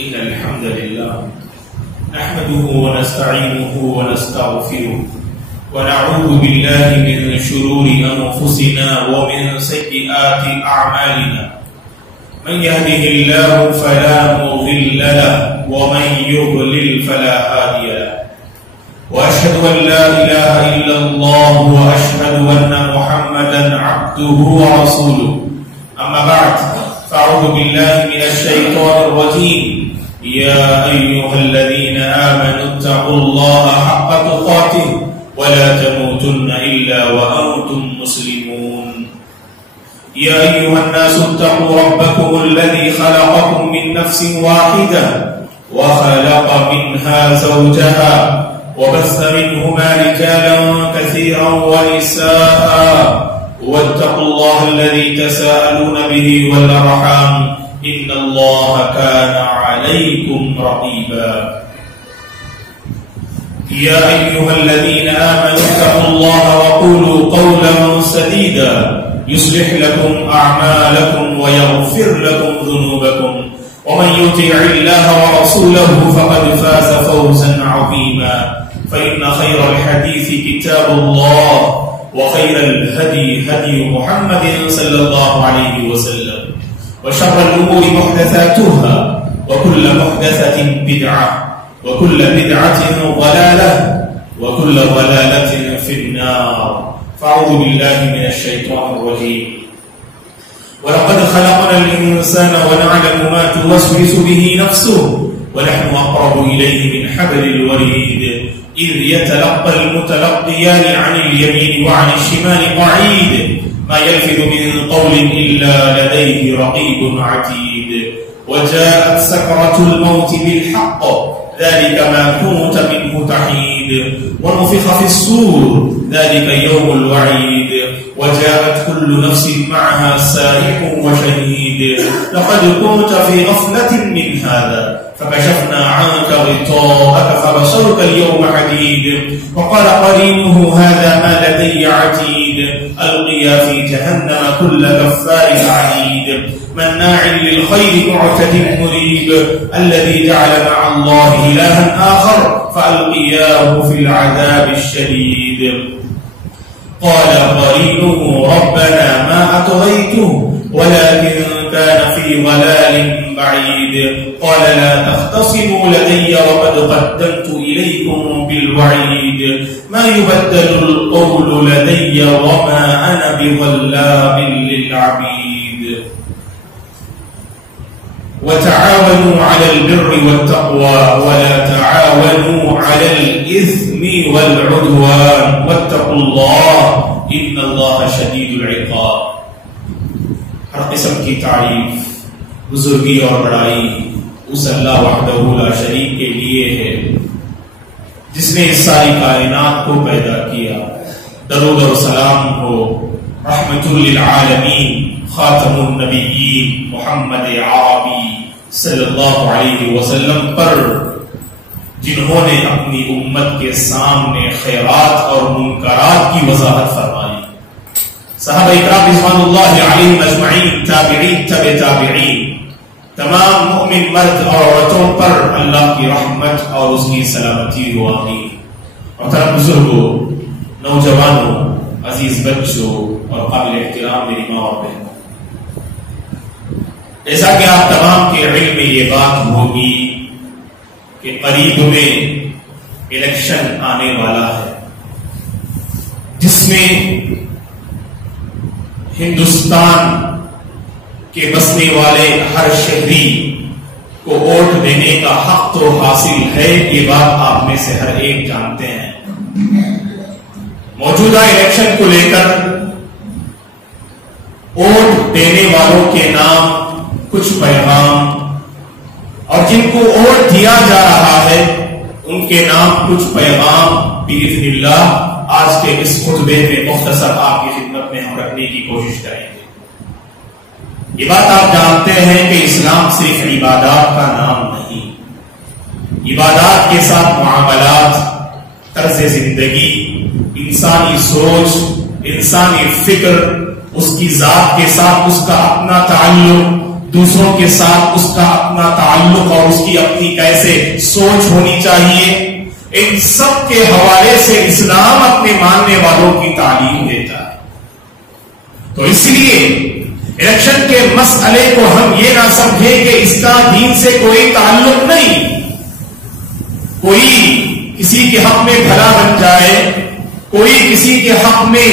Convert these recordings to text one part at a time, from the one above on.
إن الحمد لله نحمده ونستعينه ونستغفره ونعوذ بالله من شرور أنفسنا ومن سيئات أعمالنا من يهده الله فلا مضل له ومن يضلل فلا هادي له وأشهد أن لا إله إلا الله وأشهد أن محمدا عبده ورسوله أما بعد فأعوذ بالله من الشيطان الرجيم يا أيها الذين آمنوا اتقوا الله حق تقاته ولا تموتن إلا وأنتم مسلمون يا أيها الناس اتقوا ربكم الذي خلقكم من نفس واحدة وخلق منها زوجها وبث منهما رجالا كثيرا ونساء واتقوا الله الذي تساءلون به والأرحام إن الله كان عليكم رقيبا يا أيها الذين آمنوا اتقوا الله وقولوا قولا سديدا يصلح لكم أعمالكم ويغفر لكم ذنوبكم ومن يطع الله ورسوله فقد فاز فوزا عظيما فإن خير الحديث كتاب الله وخير الهدي هدي محمد صلى الله عليه وسلم وشر الأمور محدثاتها وكل محدثة بدعة وكل بدعة ضلالة وكل ضلالة في النار فأعوذ بالله من الشيطان الرجيم ولقد خلقنا الإنسان ونعلم ما توسوس به نفسه ونحن أقرب إليه من حبل الوريد إذ يتلقى المتلقيان عن اليمين وعن الشمال قعيد ما يلفظ من قول إلا لديه رقيب عتيد وجاءت سكرة الموت بالحق ذلك ما كنت منه تحيد ونفخ في الصور ذلك يوم الوعيد وجاءت كل نفس معها سائق وشهيد لقد كنت في غفلة من هذا فكشفنا عنك غطاءك فبصرك اليوم حديد وقال قرينه هذا ما لدي عتيد ألقيا في جهنم كل كفار عنيد مناع للخير معتد مريب الذي جعل مع الله إلها آخر فألقياه في العذاب الشديد قال قرينه ربنا ما أطغيته ولكن كان في ضلال بعيد قال لا تختصموا لدي وقد قدمت إليكم بالوعيد ما يبدل القول لدي وما أنا بظلام للعبيد وتعاونوا على البر والتقوى ولا تعاونوا على الإثم والعدوان واتقوا الله إن الله شديد العقاب ہر قسم کی تعریف بزرگی اور بڑائی اس اللہ وحدہ لا شریک کے لیے ہے جس نے اس ساری کائنات کو پیدا کیا. درود و سلام ہو رحمت للعالمین خاتم النبیین محمد عربی صلی اللہ علیہ وسلم پر جنہوں نے اپنی امت کے سامنے خیرات اور منکرات کی وضاحت فرمائی. صحابہ اکرام رضوان اللہ علیہم اجمعین، تابعین، تبع تابعین، تمام مؤمن مرد اور عورتوں پر اللہ کی رحمت اور اس کی سلامتی ہو آمین. محترم بزرگوں، نوجوانوں، عزیز بچوں اور قابل احترام میری ماں اور بہنوں، جیسا کہ آپ تمام کے علم میں یہ بات ہوگی کہ قریب میں الیکشن آنے والا ہے جس میں ہندوستان کے بسنے والے ہر شہری کو ووٹ دینے کا حق تو حاصل ہے، یہ بات آپ میں سے ہر ایک جانتے ہیں. موجودہ الیکشن کو لے کر ووٹ دینے والوں کے نام کچھ پیغام اور جن کو ووٹ دیا جا رہا ہے ان کے نام کچھ پیغام باذن اللہ آج کے اس خطبے میں مختصر آپ کی خدمت میں ہم رکھنے کی کوشش کریں گے. یہ بات آپ جانتے ہیں کہ اسلام صرف عبادات کا نام نہیں، عبادات کے ساتھ معاملات، طرز زندگی، انسانی سوچ، انسانی فکر، اس کی ذات کے ساتھ اس کا اپنا تعلق، دوسروں کے ساتھ اس کا اپنا تعلق اور اس کی اپنی کیسے سوچ ہونی چاہیے، ان سب کے حوالے سے اسلام اپنے ماننے والوں کی تعلیم دیتا ہے۔ تو اس لیے الیکشن کے مسئلے کو ہم یہ نہ سمجھیں کہ اس کا دین سے کوئی تعلق نہیں، کوئی کسی کے حق میں بھلا بن جائے، کوئی کسی کے حق میں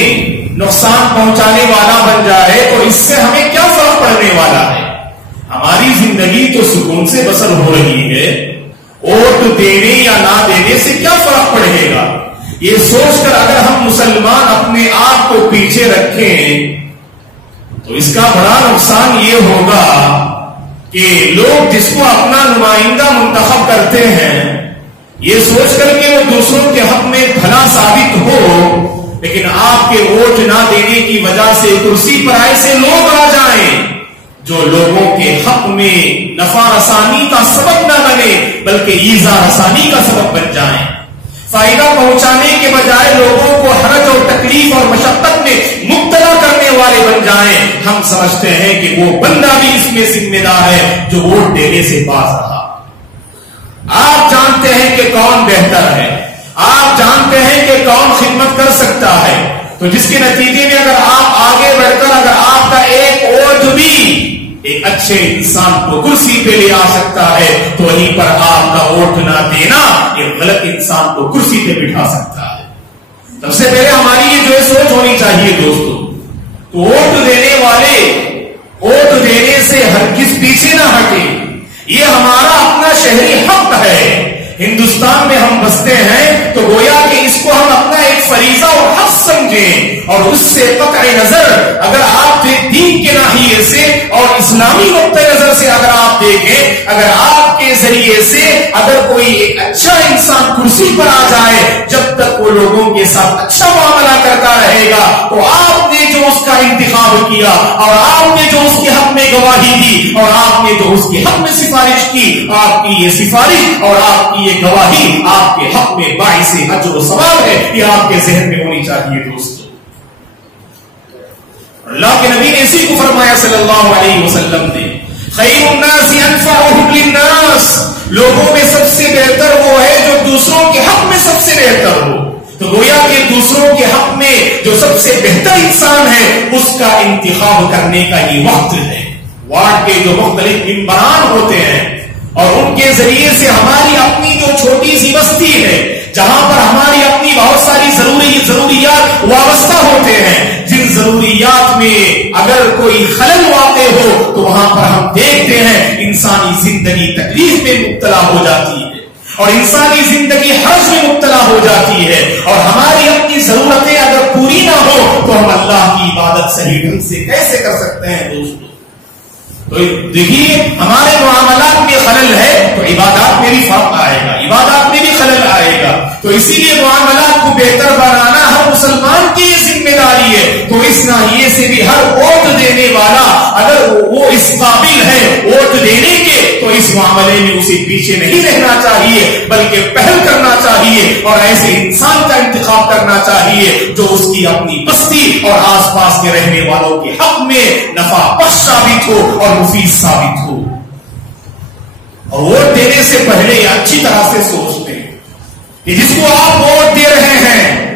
نقصان پہنچانے والا بن جائے تو اس سے ہمیں کیا فرق پڑنے والا ہے؟ ہماری زندگی تو سکون سے بسر ہو رہی ہے، ووٹ دینے یا نہ دینے سے کیا فرق پڑے گا؟ یہ سوچ کر اگر ہم مسلمان اپنے آپ کو پیچھے رکھیں تو اس کا بڑا نقصان یہ ہوگا کہ لوگ جس کو اپنا نمائندہ منتخب کرتے ہیں یہ سوچ کر کہ وہ دوسروں کے حق میں بھلا ثابت ہو، لیکن آپ کے ووٹ نہ دینے کی وجہ سے کرسی پر ایسے لوگ آ جائیں جو لوگوں کے حق میں نفع رسانی کا سبب نہ بنے بلکہ ایذا رسانی کا سبب بن جائیں، فائدہ پہنچانے کے بجائے لوگوں کو حرج اور تکلیف اور مشقت میں مبتلا کرنے والے بن جائیں، ہم سمجھتے ہیں کہ وہ بندہ بھی اس میں ذمہ دار ہے جو ووٹ دینے سے باز رہا۔ آپ جانتے ہیں کہ کون بہتر ہے، آپ جانتے ہیں کہ کون خدمت کر سکتا ہے، تو جس کے نتیجے میں اگر آپ آگے بڑھ کر اگر آپ کا ایک ووٹ بھی ایک اچھے انسان کو کرسی پہ لے آ سکتا ہے تو وہیں پر آپ کا ووٹ نہ دینا ایک غلط انسان کو کرسی پہ بٹھا سکتا ہے۔ سب سے پہلے ہماری یہ جو ہے سوچ ہونی چاہیے دوستو، تو ووٹ دینے والے ووٹ دینے سے ہرگز پیچھے نہ ہٹے، یہ ہمارا اپنا شہری حق ہے۔ ہندوستان میں ہم بستے ہیں تو گویا کہ اس کو ہم اپنا ایک فریضہ اور حق سمجھیں، اور اس سے قطع نظر اگر آپ دین کے ناحیے سے اور اسلامی نقطہ نظر سے اگر آپ دیکھیں، اگر آپ کے ذریعے سے اگر کوئی ایک اچھا انسان کرسی پر آ جائے جب تک وہ لوگوں کے ساتھ اچھا معاملہ کرتا رہے گا تو آپ نے جو اس کا انتخاب کیا اور آپ نے جو اس کے حق میں گواہی دی اور آپ نے جو اس کے حق میں سفارش کی، آپ کی یہ سفارش اور آپ کی یہ گواہی آپ کے حق میں باعث اجر و ثواب ہے، یہ آپ کے ذہن میں ہونی چاہیے دوستو۔ اللہ کے نبی نے اسی کو فرمایا صلی اللہ علیہ وسلم نے، خیر الناس انفعهم للناس، لوگوں میں سب سے بہتر وہ ہے جو دوسروں کے حق میں سب سے بہتر ہو۔ تو گویا کہ دوسروں کے حق میں جو سب سے بہتر انسان ہے اس کا انتخاب کرنے کا یہ وقت ہے۔ وارڈ کے جو مختلف ممبران ہوتے ہیں اور ان کے ذریعے سے ہماری اپنی جو چھوٹی سی بستی ہے جہاں پر ہماری اپنی بہت ساری ضروریات وابستہ ہوتے ہیں، جن ضروریات میں اگر کوئی خلل واقع ہو تو وہاں پر ہم دیکھتے ہیں انسانی زندگی تکلیف میں مبتلا ہو جاتی ہے اور انسانی زندگی حرج میں مبتلا ہو جاتی ہے، اور ہماری اپنی ضرورتیں اگر پوری نہ ہو تو ہم اللہ کی عبادت صحیح ڈھنگ سے کیسے کر سکتے ہیں دوستو؟ تو دیکھیے ہمارے معاملات میں خلل ہے تو عبادات میں بھی فرق آئے گا، عبادات میں بھی خلل آئے گا، تو اسی لیے معاملات کو بہتر بنانا ہر مسلمان کی یہ ذمہ داری ہے۔ تو اس ناحیے سے بھی ہر ووٹ دینے والا اگر وہ اس قابل ہے ووٹ دینے کے تو اس معاملے میں اسے پیچھے نہیں رہنا چاہیے بلکہ پہل کرنا چاہیے اور ایسے انسان کا انتخاب کرنا چاہیے جو اس کی اپنی بستی اور آس پاس کے رہنے والوں کے حق میں نفع بخش ثابت ہو اور مفید ثابت ہو۔ اور ووٹ دینے سے پہلے اچھی طرح سے سوچتے ہیں کہ جس کو آپ ووٹ دے رہے ہیں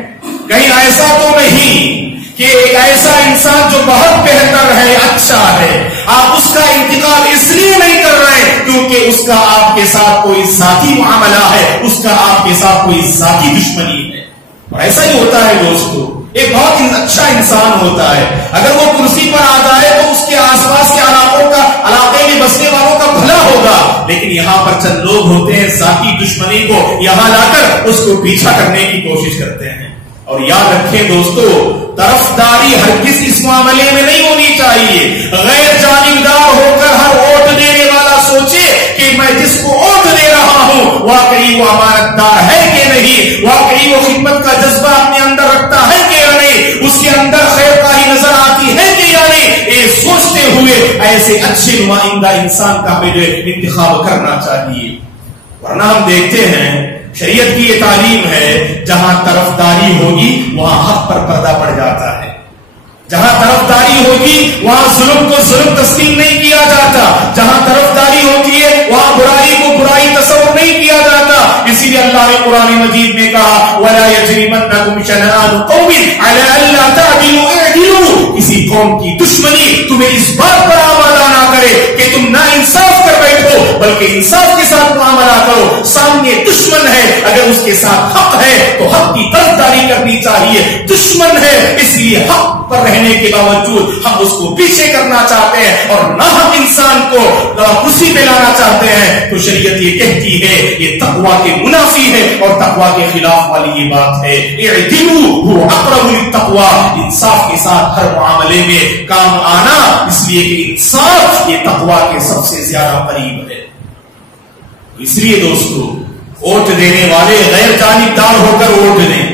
کہیں ایسا تو نہیں کہ ایک ایسا انسان جو بہت بہتر ہے، اچھا ہے، آپ اس کا انتخاب اس لیے نہیں کر رہے کیونکہ اس کا آپ کے ساتھ کوئی ذاتی معاملہ ہے، اس کا آپ کے ساتھ کوئی ذاتی دشمنی ہے۔ اور ایسا ہی ہوتا ہے دوستو، ایک بہت اچھا انسان ہوتا ہے، اگر وہ کرسی پر آ جائے تو اس کے آس پاس کے علاقے میں بسنے والوں کا بھلا ہوگا، لیکن یہاں پر چند لوگ ہوتے ہیں ذاتی دشمنی کو یہاں لا کر اس کو پیچھا کرنے کی کوشش کرتے ہیں۔ اور یاد رکھیں دوستو، طرفداری ہرگز اس معاملے میں نہیں ہونی چاہیے۔ غیر جانبدار ہو کر ہر ووٹ دینے والا سوچے کہ میں جس کو ووٹ دے رہا ہوں واقعی وہ امانتدار ہے کہ نہیں، واقعی وہ خدمت کا جذبہ اپنے اندر رکھتا ہے کہ نہیں، اس کے اندر خیر خواہی نظر آتی ہے کہ یا نہیں، یہ سوچتے ہوئے ایسے اچھے نمائندہ انسان کا ہمیں انتخاب کرنا چاہیے۔ ورنہ ہم دیکھتے ہیں شریعت کی یہ تعلیم ہے جہاں طرفداری ہوگی وہاں حق پر پردہ پڑ جاتا ہے، جہاں طرفداری ہوگی وہاں ظلم کو ظلم تسلیم نہیں کیا جاتا، جہاں طرفداری ہوتی ہے وہاں برائی کو برائی تصور نہیں کیا جاتا. اسی لیے اللہ نے قرآن مجید میں کہا وَلَا يَجْرِمَنَّكُمْ شَنَآنُ قَوْمٍ عَلَىٰ أَلَّا تَعْدِلُوا اعْدِلُوا. کسی قوم کی دشمنی تمہیں اس بات پر آمادہ نہ کرے کہ تم نا انصاف کر بیٹھو، بلکہ انصاف کے ساتھ معاملہ کرو. سامنے دشمن ہے، اگر اس کے ساتھ حق ہے تو حق کی طرفداری کرنی چاہیے. دشمن ہے اس لیے حق پر رہنے کے باوجود ہم اس کو پیچھے کرنا چاہتے ہیں اور ناحق انسان کو کرسی پہ لانا چاہتے ہیں. تو شریعت یہ کہتی ہے یہ تقویٰ کے منافی ہے اور تقویٰ کے خلاف والی یہ بات ہے. اعدلوا هو اقرب للتقویٰ. انصاف کے ساتھ ہر معاملے میں کام آنا، اس لیے کہ انصاف یہ تقویٰ کے سب سے زیادہ قریب ہے. اس لیے دوستو ووٹ دینے والے غیر جانبدار ہو کر ووٹ دیں.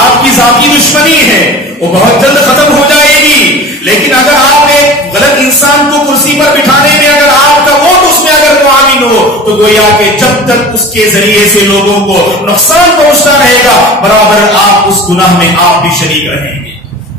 آپ کی ذاتی دشمنی ہے وہ بہت جلد ختم ہو جائے گی، لیکن اگر آپ نے غلط انسان کو کرسی پر بٹھانے میں اگر آپ کا ووٹ اس میں اگر معامل ہو تو گویا کہ جب تک اس کے ذریعے سے لوگوں کو نقصان پہنچتا رہے گا برابر آپ اس گناہ میں آپ بھی شریک رہیں گے.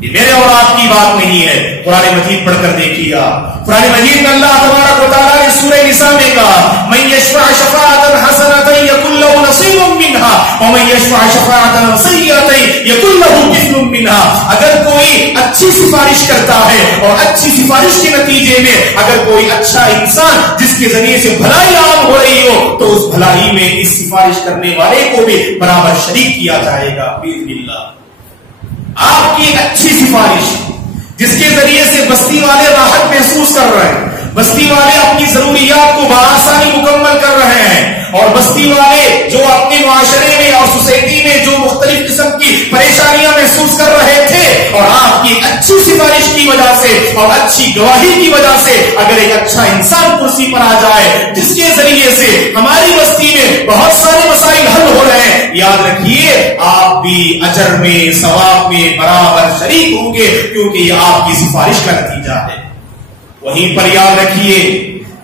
یہ میرے اور آپ کی بات نہیں ہے. قرآن مجید پڑھ کر دیکھیے آپ، قرآن مجید میں اللہ تبارک و تعالیٰ نے سورہ نساء میں کہا من یشفع شفاعۃ حسنۃ یکن له نصیب منها ومن یشفع شفاعۃ سیئۃ یکن له کفل منها. اگر کوئی اچھی سفارش کرتا ہے اور اچھی سفارش کے نتیجے میں اگر کوئی اچھا انسان جس کے ذریعے سے بھلائی عام ہو رہی ہو تو اس بھلائی میں اس سفارش کرنے والے کو بھی برابر شریک کیا جائے گا باذن اللہ. آپ کی ایک اچھی سفارش جس کے ذریعے سے بستی والے راحت محسوس کر رہے ہیں، بستی والے اپنی ضروریات کو بآسانی مکمل کر رہے ہیں، اور بستی والے جو اپنے معاشرے میں اور سوسائٹی میں جو مختلف قسم کی پریشانیاں محسوس کر رہے تھے، اور آپ کی اچھی سفارش کی وجہ سے اور اچھی گواہی کی وجہ سے اگر ایک اچھا انسان کرسی پر آ جائے جس کے ذریعے سے ہماری بستی میں بہت سارے مسائل حل ہو رہے ہیں، یاد رکھیے آپ بھی اجر میں ثواب میں برابر شریک ہوں گے، کیونکہ یہ آپ کی سفارش کا نتیجہ ہے. وہیں پر یاد رکھیے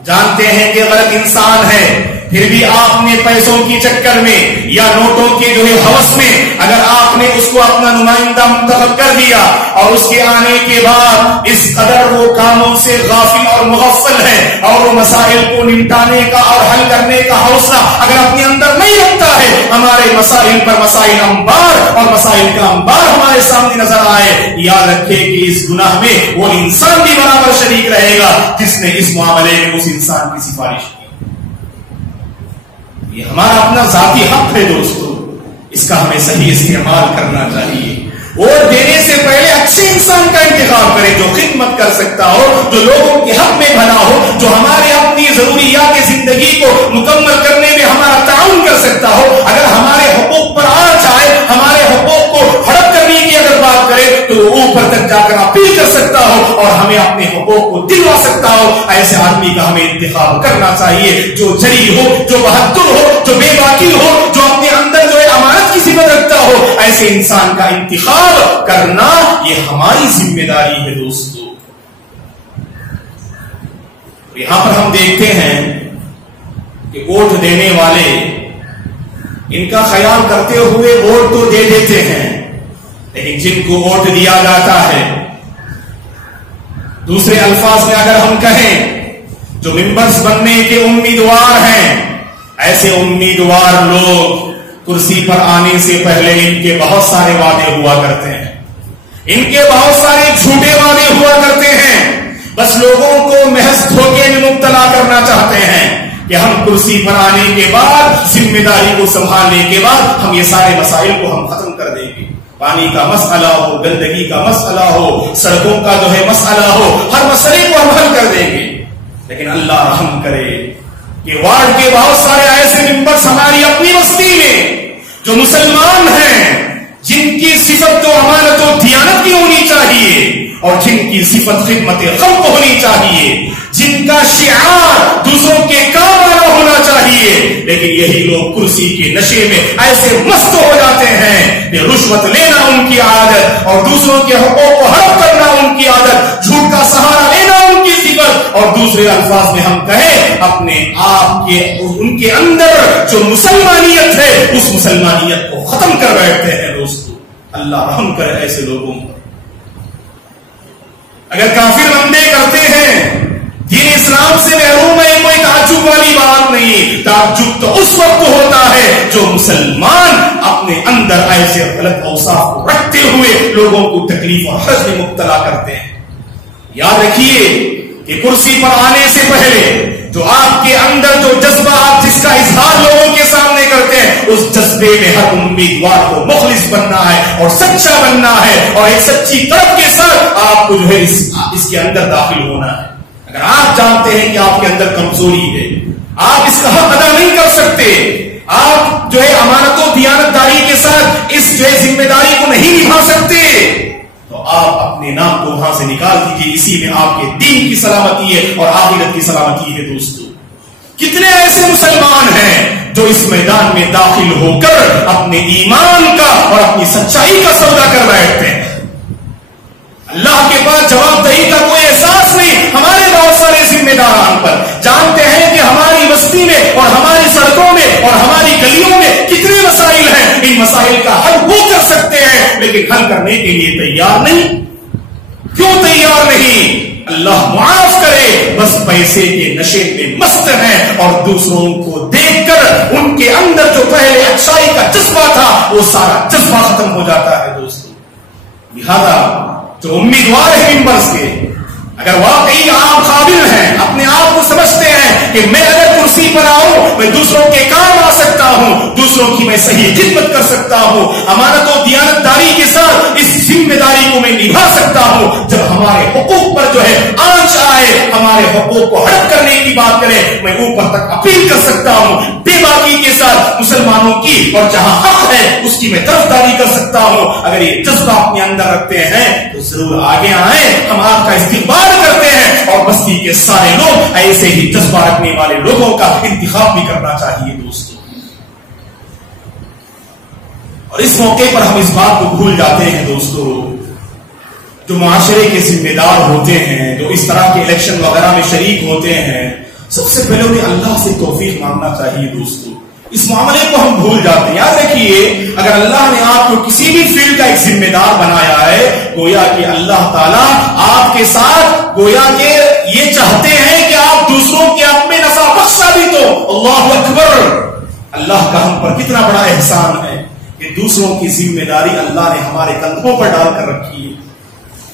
جانتے ہیں کہ غلط انسان ہے، پھر بھی آپ نے پیسوں کی چکر میں یا نوٹوں کے جو ہے ہوس میں اگر آپ نے اس کو اپنا نمائندہ منتخب کر دیا اور اس کے آنے کے بعد اس قدر وہ کاموں سے غافل اور مغفل ہے اور وہ مسائل کو نمٹانے کا اور حل کرنے کا حوصلہ اگر اپنے اندر نہیں رکھتا ہے، ہمارے مسائل پر مسائل انبار اور مسائل کا انبار ہمارے سامنے نظر آئے، یاد رکھے کہ اس گناہ میں وہ انسان بھی برابر شریک رہے گا جس نے اس معاملے میں اس انسان کی سفارش کی. یہ ہمارا اپنا ذاتی حق ہے دوستو، اس کا ہمیں صحیح استعمال کرنا چاہیے. ووٹ دینے سے پہلے اچھے انسان کا انتخاب کریں جو خدمت کر سکتا ہو، جو لوگوں کے حق میں بھلا ہو، جو ہمارے اپنی ضروریات زندگی کو مکمل کرنے میں ہمارا تعاون کر سکتا ہو. اگر ہمارے حقوق پر آ جائے، ہمارے حقوق کو ہڑپ کرنے کی اگر بات کرے تو وہ اوپر تک جا کر اپیل کر سکتا ہو اور ہمیں اپنے حقوق کو دلوا سکتا ہو. ایسے آدمی کا ہمیں انتخاب کرنا چاہیے جو جری ہو، جو بہادر ہو، جو بے باکی ہو، جو اپنے اندر جو ہے امانت کی صفت رکھتا ہو. ایسے انسان کا انتخاب کرنا یہ ہماری ذمہ داری ہے دوستو. یہاں پر ہم دیکھتے ہیں کہ ووٹ دینے والے ان کا خیال کرتے ہوئے ووٹ تو دے دیتے ہیں، لیکن جن کو ووٹ دیا جاتا ہے، دوسرے الفاظ میں اگر ہم کہیں جو ممبرز بننے کے امیدوار ہیں، ایسے امیدوار لوگ کرسی پر آنے سے پہلے ان کے بہت سارے وعدے ہوا کرتے ہیں، ان کے بہت سارے جھوٹے وعدے ہوا کرتے ہیں، بس لوگوں کو محض دھوکے میں مبتلا کرنا چاہتے ہیں کہ ہم کرسی پر آنے کے بعد ذمہ داری کو سنبھالنے کے بعد ہم یہ سارے مسائل کو ہم ختم کر دیں گے. پانی کا مسئلہ ہو، گندگی کا مسئلہ ہو، سڑکوں کا جو ہے مسئلہ ہو، ہر مسئلے کو ہم حل کر دیں گے. لیکن اللہ رحم کرے کہ وارڈ کے بہت سارے ایسے ممبرز ہماری اپنی بستی میں جو مسلمان ہیں، جن کی صفت تو امانت و دیانت کی ہونی چاہیے اور جن کی صفت خدمت خلق ہونی چاہیے، جن کا شعار دوسروں کے کام آنا ہونا چاہیے، لیکن یہی لوگ کرسی کے نشے میں ایسے مست ہو جاتے ہیں کہ رشوت لینا ان کی عادت اور دوسروں کے حقوق کو ہڑپ کرنا ان کی عادت، جھوٹ کا سہارا لینا ان کی صفت، اور دوسرے الفاظ میں ہم کہیں اپنے آپ کے ان کے اندر جو مسلمانیت ہے اس مسلمانیت کو ختم کر بیٹھتے ہیں. دوستو اللہ رحم کرے ایسے لوگوں پر. اگر کافر بندے کرتے ہیں دین اسلام سے محروم ہے، کوئی تعجب والی بات نہیں. تعجب تو اس وقت ہوتا ہے جو مسلمان اپنے اندر ایسے غلط اوصاف کو رکھتے ہوئے لوگوں کو تکلیف اور حرج میں مبتلا کرتے ہیں. یاد رکھیے کہ کرسی پر آنے سے پہلے جو آپ کے اندر جو جذبہ آپ جس کا اظہار لوگوں کے سامنے کرتے ہیں، اس جذبے میں ہر امیدوار کو مخلص بننا ہے اور سچا بننا ہے، اور ایک سچی طرف کے ساتھ آپ کو جو ہے اس کے اندر داخل ہونا ہے. اگر آپ جانتے ہیں کہ آپ کے اندر کمزوری ہے، آپ اس کا حق ادا نہیں کر سکتے، آپ جو ہے امانت و دیانتداری کے ساتھ اس جو ہے ذمہ داری کو نہیں نبھا سکتے، تو آپ اپنے نام کو وہاں سے نکال دیجیے. اسی میں آپ کے دین کی سلامتی ہے اور آخرت کی سلامتی ہے. دوستو، کتنے ایسے مسلمان ہیں جو اس میدان میں داخل ہو کر اپنے ایمان کا اور اپنی سچائی کا سودا کر بیٹھتے ہیں. اللہ کے پاس جواب دہی کا کوئی احساس نہیں. ہمارے بہت سارے ذمہ داران پر جانتے ہیں کہ ہماری بستی میں اور ہماری سڑکوں میں اور ہماری گلیوں میں کتنے مسائل ہیں، ان مسائل کا حل وہ کر سکتے ہیں، لیکن حل کرنے کے لیے تیار نہیں. کیوں تیار نہیں؟ اللہ معاف کرے، بس پیسے کے نشے میں مست ہیں اور دوسروں کو دیکھ کر ان کے اندر جو پہلے اچھائی کا جذبہ تھا وہ سارا جذبہ ختم ہو جاتا ہے. دوستو، لہذا جو امیدوار ہے ممبرز کے، اگر واقعی آپ قابل ہیں، اپنے آپ کو سمجھتے ہیں کہ میں اگر کرسی پر آؤں میں دوسروں کے کام آ سکتا ہوں، دوسروں کی میں صحیح خدمت کر سکتا ہوں، امانت و دیانتداری کے ساتھ اس ذمہ داری کو میں نبھا سکتا ہوں. جب ہمارے حقوق پر جو ہے آنچ آئے، ہمارے حقوق کو ہڑپ کرنے کی بات کرے، میں اوپر تک اپیل کر سکتا ہوں، بے باکی کے ساتھ مسلمانوں کی اور جہاں حق ہے اس کی میں طرفداری کر سکتا ہوں. اگر یہ جذبہ اپنے اندر رکھتے ہیں تو ضرور آگے آئیں، ہم آپ کا استقبال کرتے ہیں، اور بستی کے سارے لوگ ایسے ہی جذبہ رکھنے والے لوگوں کا انتخاب بھی کرنا چاہیے. دوستو، اور اس موقع پر ہم اس بات کو بھول جاتے ہیں دوستو، جو معاشرے کے ذمہ دار ہوتے ہیں، جو اس طرح کے الیکشن وغیرہ میں شریک ہوتے ہیں، سب سے پہلے انہیں اللہ سے توفیق مانگنا چاہیے. دوستو، اس معاملے کو ہم بھول جاتے ہیں. یاد رکھیے، اگر اللہ نے آپ کو کسی بھی فیلڈ کا ایک ذمہ دار بنایا ہے، گویا کہ اللہ تعالیٰ آپ کے ساتھ گویا کہ یہ چاہتے ہیں کہ آپ دوسروں کے حق میں نفع بخش ثابت ہو. اللہ اکبر! اللہ کا ہم پر کتنا بڑا احسان ہے کہ دوسروں کی ذمہ داری اللہ نے ہمارے کندھوں پر ڈال کر رکھی ہے.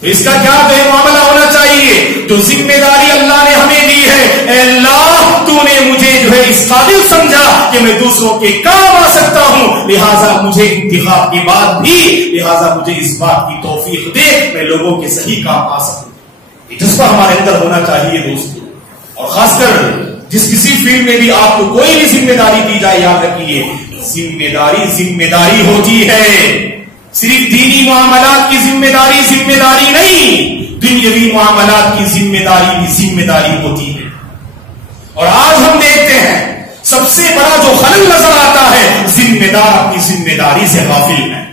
تو اس کا کیا معاملہ ہونا چاہیے؟ جو ذمہ داری اللہ نے ہمیں دی ہے، اے اللہ تو نے مجھے جو ہے اس قابل سمجھا کہ میں دوسروں کے کام آ سکتا ہوں، لہٰذا مجھے انتخاب کے بعد بھی لہٰذا مجھے اس بات کی توفیق دے میں لوگوں کے صحیح کام آ سکوں. یہ جذبہ ہمارے اندر ہونا چاہیے دوستو. اور خاص کر جس کسی فیلڈ میں بھی آپ کو کوئی بھی ذمہ داری دی جائے، یاد رکھیے ذمہ داری ہوتی ہے. صرف دینی معاملات کی ذمہ داری نہیں، دنیاوی معاملات کی ذمہ داری ہوتی ہے. اور آج ہم دیکھتے ہیں سب سے بڑا جو خلل نظر آتا ہے، ذمہ دار اپنی ذمہ داری سے غافل ہیں.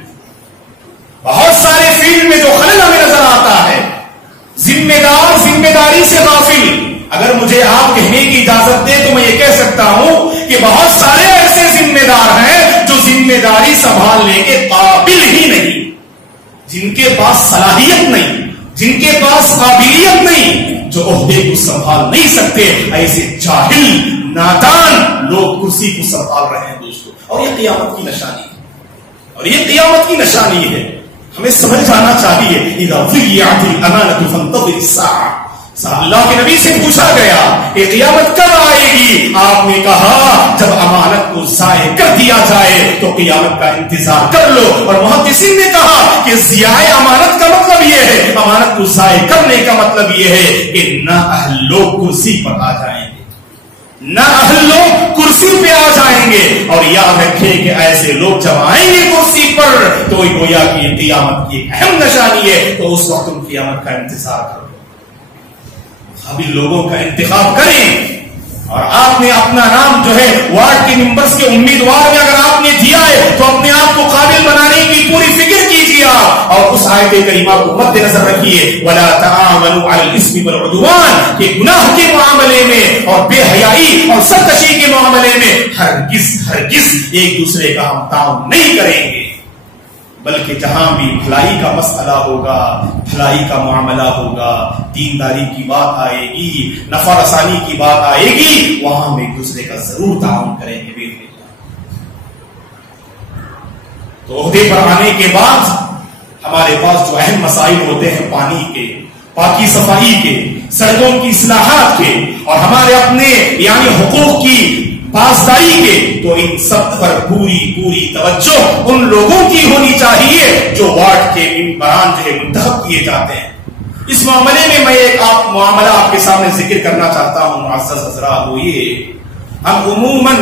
بہت سارے فیلڈ میں جو خلل ہمیں نظر آتا ہے، ذمہ دار ذمہ داری سے غافل. اگر مجھے آپ کہنے کی اجازت دے تو میں یہ کہہ سکتا ہوں کہ بہت سارے ایسے ذمہ دار ہیں جو ذمہ داری سنبھالنے کے قابل ہی نہیں، جن کے پاس صلاحیت نہیں، جن کے پاس قابلیت نہیں، جو عہدے کو سنبھال نہیں سکتے. ایسے جاہل نادان لوگ کرسی کو سنبھال رہے ہیں دوستو. اور یہ قیامت کی نشانی ہے. ہمیں سمجھ جانا چاہیے. اذا ضیعت الامانۃ فانتظر الساعہ. اللہ کے نبی سے پوچھا گیا کہ قیامت کب آئے گی؟ آپ نے کہا جب امانت کو ضائع کر دیا جائے تو قیامت کا انتظار کر لو. اور محدثین نے کہا کہ ضیاء امانت کا مطلب یہ ہے، امانت کو ضائع کرنے کا مطلب یہ ہے کہ نہ اہل لوگ کرسی پر آ جائیں گے، نہ اہل لوگ کرسی پہ آ جائیں گے. اور یاد رکھیں کہ ایسے لوگ جب آئیں گے کرسی پر تو گویا کہ قیامت کی اہم نشانی ہے. تو اس وقت ان قیامت کا انتظار کرو، قابل لوگوں کا انتخاب کریں. اور آپ نے اپنا نام جو ہے وارڈ کے ممبرز کے امیدوار میں اگر آپ نے دیا ہے تو اپنے آپ کو قابل بنانے کی پوری فکر کیجیے. اور اس آیت کریمہ کو مد نظر رکھیے، وَلَا تَعَاوَنُوا عَلَى الْإِثْمِ وَالْعُدْوَانِ، کہ گناہ کے معاملے میں اور بے حیائی اور سرکشی کے معاملے میں ہرگز ایک دوسرے کا ہم تعاون نہیں کریں گے. بلکہ جہاں بھی بھلائی کا مسئلہ ہوگا، بھلائی کا معاملہ ہوگا، دینداری کی بات آئے گی، نفع رسانی کی بات آئے گی، وہاں ہم ایک دوسرے کا ضرور تعاون کریں گے۔ تو عہدے پر آنے کے بعد ہمارے پاس جو اہم مسائل ہوتے ہیں پانی کے، پاکی صفائی کے، سڑکوں کی اصلاحات کے، اور ہمارے اپنے یعنی حقوق کی پاسداری کے، تو ان سب پر پوری توجہ ان لوگوں کی ہونی چاہیے جو وارڈ کے ممبران جو ہے منتخب کیے جاتے ہیں۔ اس معاملے میں میں ایک معاملہ آپ کے سامنے ذکر کرنا چاہتا ہوں معزز حضرات، وہ یہ، ہم عموماً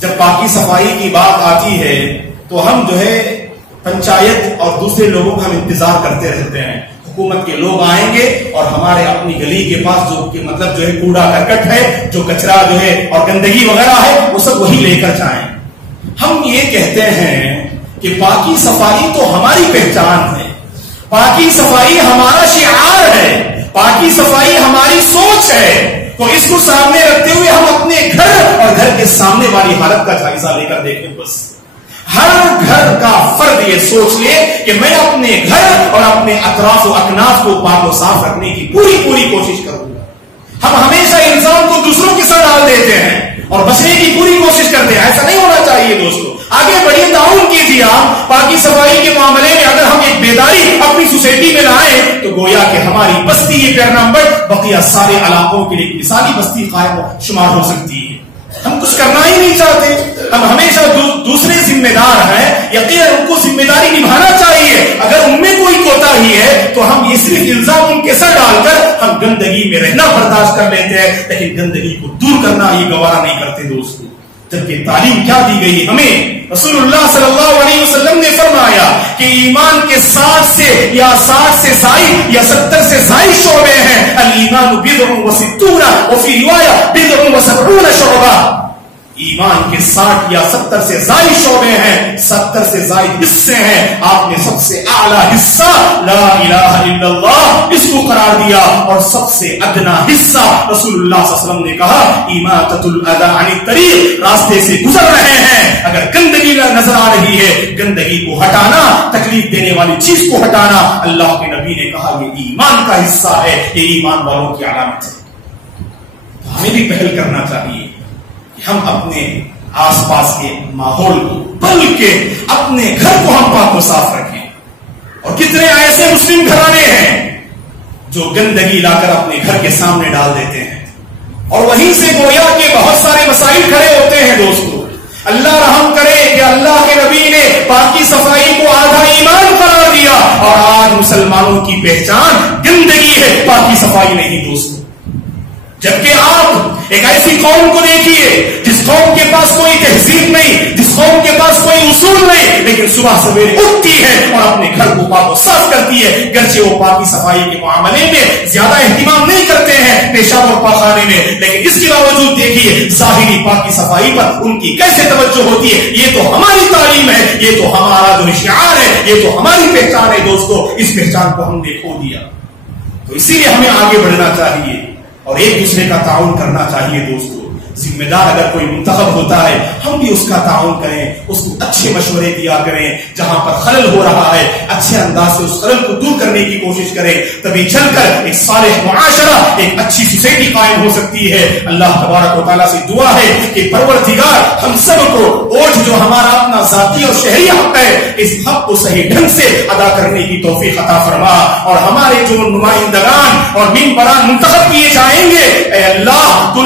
جب پاکی صفائی کی بات آتی ہے تو ہم جو ہے پنچایت اور دوسرے لوگوں کا ہم انتظار کرتے رہتے ہیں، حکومت کے لوگ آئیں گے اور ہمارے اپنی گلی کے پاس جو مطلب جو ہے کوڑا کرکٹ ہے، جو کچرا جو ہے اور گندگی وغیرہ ہے، وہ سب وہی لے کر جائیں۔ ہم یہ کہتے ہیں کہ پاکی صفائی تو ہماری پہچان ہے، پاکی صفائی ہمارا شعار ہے، پاکی صفائی ہماری سوچ ہے، تو اس کو سامنے رکھتے ہوئے ہم اپنے گھر اور گھر کے سامنے والی حالت کا جائزہ لے کر دیکھیں۔ بس ہر گھر کا فرد یہ سوچ لے کہ میں اپنے گھر اور اپنے اطراف و اکناف کو پاک و صاف رکھنے کی پوری کوشش کروں گا۔ ہم ہمیشہ الزام کو دوسروں کے ساتھ ڈال دیتے ہیں اور بچنے کی پوری کوشش کرتے ہیں، ایسا نہیں ہونا چاہیے دوستو۔ آگے بڑھیے، تعاون کیجیے آپ پاکی صفائی کے معاملے میں۔ اگر ہم ایک بیداری اپنی سوسائٹی میں لائیں تو گویا کہ ہماری بستی یہ پیرا نمبر بقیہ سارے علاقوں کے لیے مثالی بستی قائم شمار ہو سکتی ہے۔ ہم کچھ کرنا ہی نہیں چاہتے، ہم ہمیشہ دوسرے ذمہ دار ہیں، یقیناً ان کو ذمہ داری نبھانا چاہیے۔ اگر ان میں کوئی کوتاہی ہے تو ہم یہ صرف الزام ان کے سر ڈال کر ہم گندگی میں رہنا برداشت کر لیتے ہیں، لیکن گندگی کو دور کرنا یہ گوارا نہیں کرتے دوستو۔ جبکہ تعلیم کیا دی گئی ہمیں؟ رسول اللہ صلی اللہ علیہ وسلم نے فرمایا کہ ایمان کے 60 سے زائد یا 70 سے زائد شعبے ہیں۔ الایمان بضع وستون وفی روایہ بضع وسبعون شعبہ۔ ایمان کے 60 یا 70 سے زائد شعبے ہیں، 70 سے زائد حصے ہیں۔ آپ نے سب سے اعلیٰ حصہ لا الہ الا اللہ اس کو قرار دیا، اور سب سے ادنا حصہ رسول اللہ صلی اللہ علیہ وسلم نے کہا اماطۃ الاذی عن الطریق، راستے سے گزر رہے ہیں اگر گندگی نظر آ رہی ہے، گندگی کو ہٹانا، تکلیف دینے والی چیز کو ہٹانا۔ اللہ کے نبی نے کہا یہ ایمان کا حصہ ہے، یہ ایمان والوں کی علامت ہے۔ ہمیں بھی پہل کرنا چاہیے کہ ہم اپنے آس پاس کے ماحول کو بلکہ اپنے گھر کو ہم پاک و صاف رکھیں۔ اور کتنے ایسے مسلم گھرانے ہیں جو گندگی لا کر اپنے گھر کے سامنے ڈال دیتے ہیں، اور وہیں سے گویا کے بہت سارے مسائل کھڑے ہوتے ہیں دوستو۔ اللہ رحم کرے کہ اللہ کے نبی نے پاکی صفائی کو آدھا ایمان قرار دیا، اور آج مسلمانوں کی پہچان گندگی ہے، پاکی صفائی نہیں دوستو۔ جبکہ آپ ایک ایسی قوم کو دیکھیے جس قوم کے پاس کوئی تہذیب نہیں، جس قوم کے پاس کوئی اصول نہیں، لیکن صبح سویرے اٹھتی ہے اور اپنے گھر کو پاک و صاف کرتی ہے، گرچہ وہ پاکی صفائی کے معاملے میں زیادہ اہتمام نہیں کرتے ہیں پیشاب اور پاخانے میں، لیکن اس کے باوجود دیکھیے ظاہری پاکی صفائی پر ان کی کیسے توجہ ہوتی ہے۔ یہ تو ہماری تعلیم ہے، یہ تو ہمارا جو شعار ہے، یہ تو ہماری پہچان ہے دوستو۔ اس پہچان کو ہم نے کھو دیا، تو اسی لیے ہمیں آگے بڑھنا چاہیے اور ایک دوسرے کا تعاون کرنا چاہیے دوستو۔ ذمہ دار اگر کوئی منتخب ہوتا ہے ہم بھی اس کا تعاون کریں، اس کو اچھے مشورے دیا کریں، جہاں پر خلل ہو رہا ہے اچھے انداز سے اس خلل کو دور کرنے کی کوشش کریں، تبھی چل کر ایک صالح معاشرہ، ایک اچھی سوسائٹی قائم ہو سکتی ہے۔ اللہ تبارک و تعالیٰ سے دعا ہے کہ پروردگار ہم سب کو اوٹ جو ہمارا اپنا ذاتی اور شہری حق ہے، اس حق کو صحیح ڈھنگ سے ادا کرنے کی توفیق عطا فرما، اور ہمارے جو نمائندگان اور ممبران منتخب کیے جائیں گے، اے اللہ تو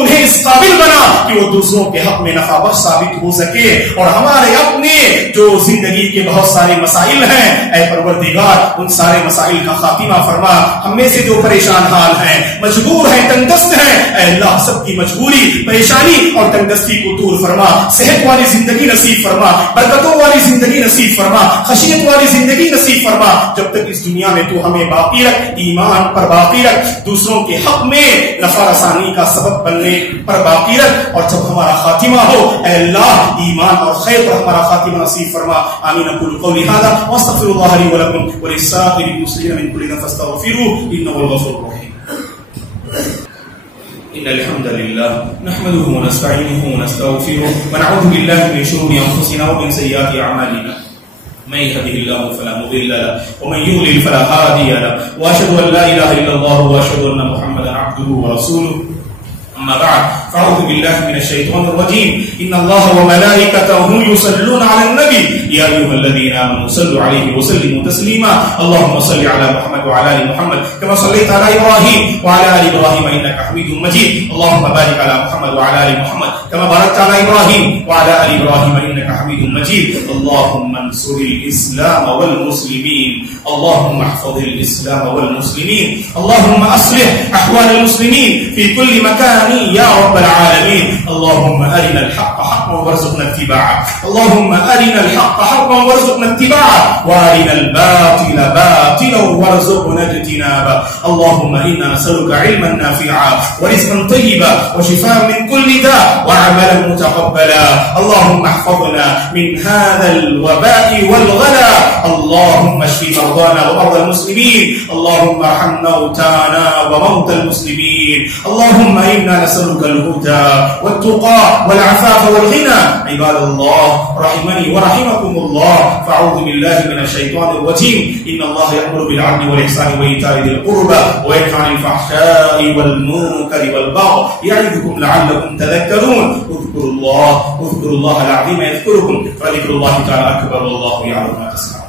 انہیں اس قابل بنا کہ وہ دوسروں کے حق میں نفع بخش ثابت ہو سکے، اور ہمارے اپنے جو زندگی کے بہت سارے مسائل ہیں اے پروردگار ان سارے مسائل کا خاتمہ فرما۔ ہم میں سے جو پریشان حال ہیں، مجبور ہیں، تنگدست ہیں، اے اللہ سب کی مجبوری، پریشانی اور تنگدستی کو دور فرما، صحت والی زندگی نصیب فرما، برکتوں والی زندگی نصیب فرما، خشیت والی زندگی نصیب فرما۔ جب تک اس دنیا میں تو ہمیں باقی رکھ، ایمان پر باقی رکھ، دوسروں کے حق میں نفع رسانی کا سبب بننے پر باقی رکھ، اور جب ہمارا خاتمہ ہو اے اللہ ایمان اور خیر پر ہمارا خاتمہ نصیب فرما۔ آمین اقول قولی ھذا واستغفر اللہ لی ولکم ولسائر المسلمین من کل ذنب فاستغفروه انه هو الغفور الرحیم۔ إن الحمد لله نحمده ونستعينه ونستغفره ونعوذ بالله من شرور أنفسنا ومن سيئات أعمالنا من يهده الله فلا مضل له ومن يضلل فلا هادي له واشهد ان لا اله الا الله واشهد ان محمدا عبده ورسوله أما بعد فأعوذ بالله من الشيطان الرجيم إن الله وملائكته يصلون على النبي يا أيها الذين آمنوا صلوا عليه وسلموا تسليما اللهم صل على محمد وعلى آل محمد كما صليت على إبراهيم وعلى آل إبراهيم إنك حميد مجيد اللهم بارك على محمد وعلى آل محمد كما باركت على إبراهيم وعلى آل إبراهيم إنك حميد مجيد اللهم انصر الإسلام والمسلمين اللهم احفظ الإسلام والمسلمين اللهم أصلح أحوال المسلمين في كل مكان يا رب العالمين اللهم أرنا الحق حقا وارزقنا اتباعه اللهم أرنا الحق حقا وارزقنا اتباعه وأرنا الباطل باطلا وارزقنا اجتنابه اللهم إنا نسألك علما نافعا ورزقا طيبا وشفاء من كل داء وعملا متقبلا اللهم احفظنا من هذا الوباء والغلا اللهم اشف مرضانا ومرضى المسلمين اللهم ارحم موتانا وموتى المسلمين اللهم إنا نسألك الهدى والتقى والعفاف والغنى عباد الله رحمني ورحمكم الله فأعوذ بالله من الشيطان الرجيم إن الله يأمر بالعدل والإحسان وإيتاء ذي القربى وينهى عن الفحشاء والمنكر والبغي يعظكم لعلكم تذكرون اذكروا الله العظيم يذكركم وذكر الله تعالى أكبر والله يعلم ما تصنعون